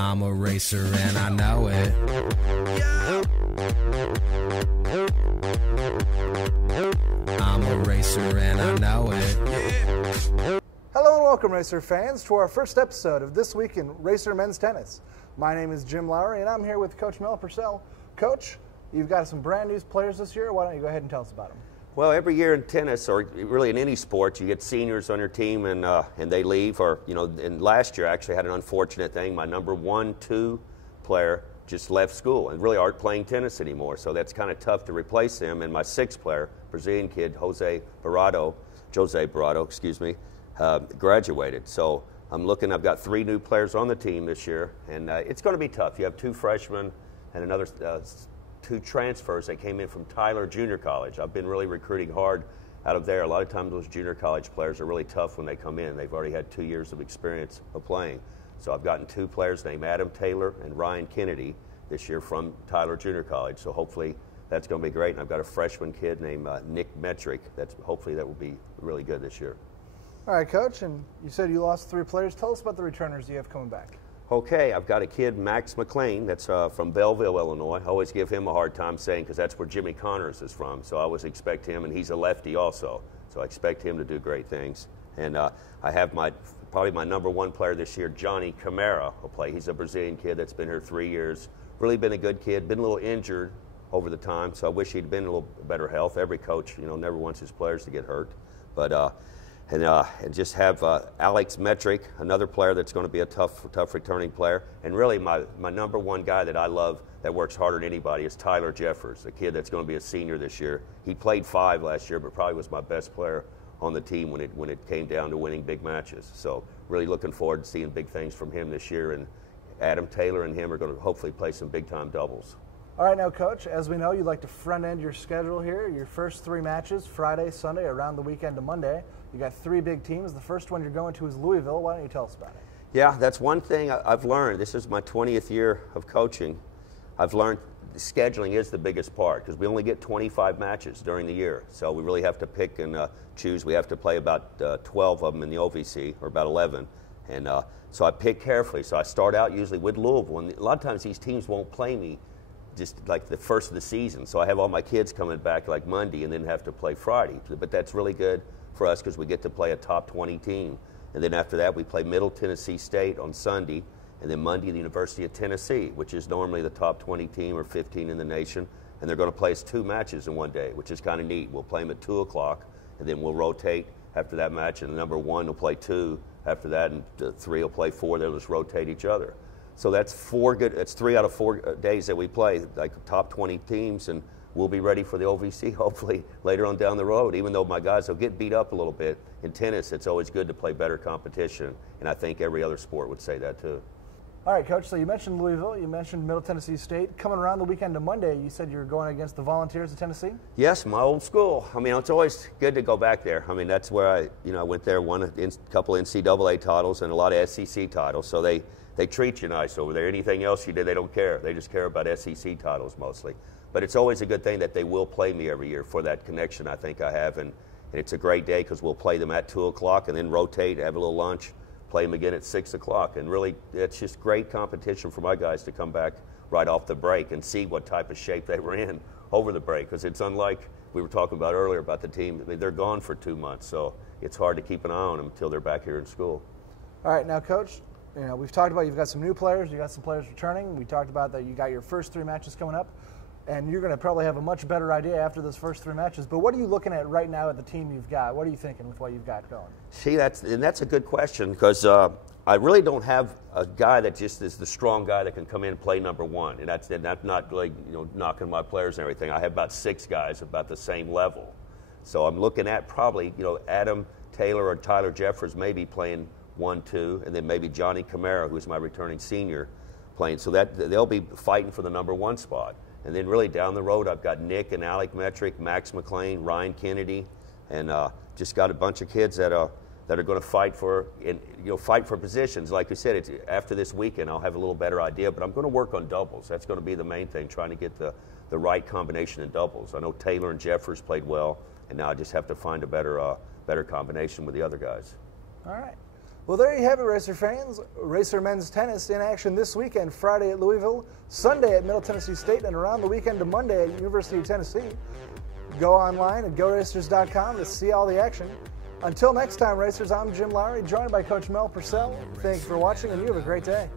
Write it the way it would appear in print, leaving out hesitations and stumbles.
I'm a racer and I know it. I'm a racer and I know it. Hello and welcome, Racer fans, to our first episode of This Week in Racer Men's Tennis. My name is Jim Lowery, and I'm here with Coach Mel Purcell. Coach, you've got some brand new players this year. Why don't you go ahead and tell us about them? Well, every year in tennis, or really in any sport, you get seniors on your team and they leave. Or, and last year I actually had an unfortunate thing. My number 1-2 player just left school and really aren't playing tennis anymore. So that's kind of tough to replace them. And my 6th player, Brazilian kid, Jose Barado, graduated. So I've got 3 new players on the team this year, and it's going to be tough. You have 2 freshmen and another 2 transfers that came in from Tyler Junior College. I've been really recruiting hard out of there. A lot of times those junior college players are really tough when they come in. They've already had 2 years of experience of playing. So I've gotten 2 players named Adam Taylor and Ryan Kennedy this year from Tyler Junior College. So hopefully that's going to be great. And I've got a freshman kid named Nick Metrick. Hopefully that will be really good this year. All right, Coach, and you said you lost 3 players. Tell us about the returners you have coming back. Okay, I've got a kid, Max McLean, that's from Belleville, Illinois. I always give him a hard time saying because that's where Jimmy Connors is from. So I always expect him, and he's a lefty also. So I expect him to do great things. And I have probably my number 1 player this year, Johnny Camara, will play. He's a Brazilian kid that's been here 3 years. Really been a good kid, been a little injured over the time, so I wish he'd been in a little better health. Every coach, never wants his players to get hurt. But and just have Alex Metrick, another player that's going to be a tough returning player. And really my number 1 guy that I love that works harder than anybody is Tyler Jeffers, a kid that's going to be a senior this year. He played 5 last year, but probably was my best player on the team when it came down to winning big matches. So really looking forward to seeing big things from him this year. And Adam Taylor and him are going to hopefully play some big-time doubles. All right, now, Coach, as we know, you'd like to front-end your schedule here. Your first 3 matches, Friday, Sunday, around the weekend to Monday. You got 3 big teams. The first one you're going to is Louisville. Why don't you tell us about it? Yeah, that's one thing I've learned. This is my 20th year of coaching. I've learned scheduling is the biggest part because we only get 25 matches during the year. So we really have to pick and choose. We have to play about 12 of them in the OVC, or about 11. And so I pick carefully. So I start out usually with Louisville. And a lot of times these teams won't play me just like the first of the season. So I have all my kids coming back like Monday and then have to play Friday. But that's really good for us because we get to play a top 20 team. And then after that we play Middle Tennessee State on Sunday, and then Monday the University of Tennessee, which is normally the top 20 team or 15 in the nation. And they're going to play us 2 matches in one day, which is kind of neat. We'll play them at 2 o'clock, and then we'll rotate after that match, and the number 1 will play 2 after that, and 3 will play 4. They'll just rotate each other. So that's 3 out of 4 days that we play, like top 20 teams, and we'll be ready for the OVC hopefully later on down the road. Even though my guys will get beat up a little bit in tennis, it's always good to play better competition, and I think every other sport would say that too. All right, Coach, so you mentioned Louisville, you mentioned Middle Tennessee State. Coming around the weekend to Monday, you said you were going against the Volunteers of Tennessee? Yes, my old school. It's always good to go back there. That's where I went there, won a couple NCAA titles and a lot of SEC titles, so they treat you nice over there. Anything else you did, they don't care. They just care about SEC titles mostly. But it's always a good thing that they will play me every year for that connection I think I have. And it's a great day because we'll play them at 2 o'clock and then rotate, have a little lunch, play them again at 6 o'clock. And really, it's just great competition for my guys to come back right off the break and see what type of shape they were in over the break. Because it's unlike we were talking about earlier about the team. They're gone for 2 months, so it's hard to keep an eye on them until they're back here in school. All right, now, Coach, we've talked about you've got some new players, you got some players returning. We talked about that you got your first 3 matches coming up, and you're going to probably have a much better idea after those first 3 matches. But what are you looking at right now at the team you've got? What are you thinking with what you've got going? See, that's a good question because I really don't have a guy that just is the strong guy that can come in and play number 1. And that's not like knocking my players and everything. I have about 6 guys about the same level. So I'm looking at probably Adam Taylor or Tyler Jeffers maybe playing 1, 2, and then maybe Johnny Camara, who's my returning senior, playing. So that they'll be fighting for the number 1 spot. And then really down the road, I've got Nick and Alec Metrick, Max McLean, Ryan Kennedy, and just got a bunch of kids that are going to fight for positions. Like you said, it's after this weekend, I'll have a little better idea. But I'm going to work on doubles. That's going to be the main thing, trying to get the right combination in doubles. I know Taylor and Jeffers played well, and now I just have to find a better combination with the other guys. All right. Well, there you have it, Racer fans. Racer men's tennis in action this weekend, Friday at Louisville, Sunday at Middle Tennessee State, and around the weekend to Monday at University of Tennessee. Go online at goracers.com to see all the action. Until next time, Racers, I'm Jim Lowery, joined by Coach Mel Purcell. Thank you for watching, and you have a great day.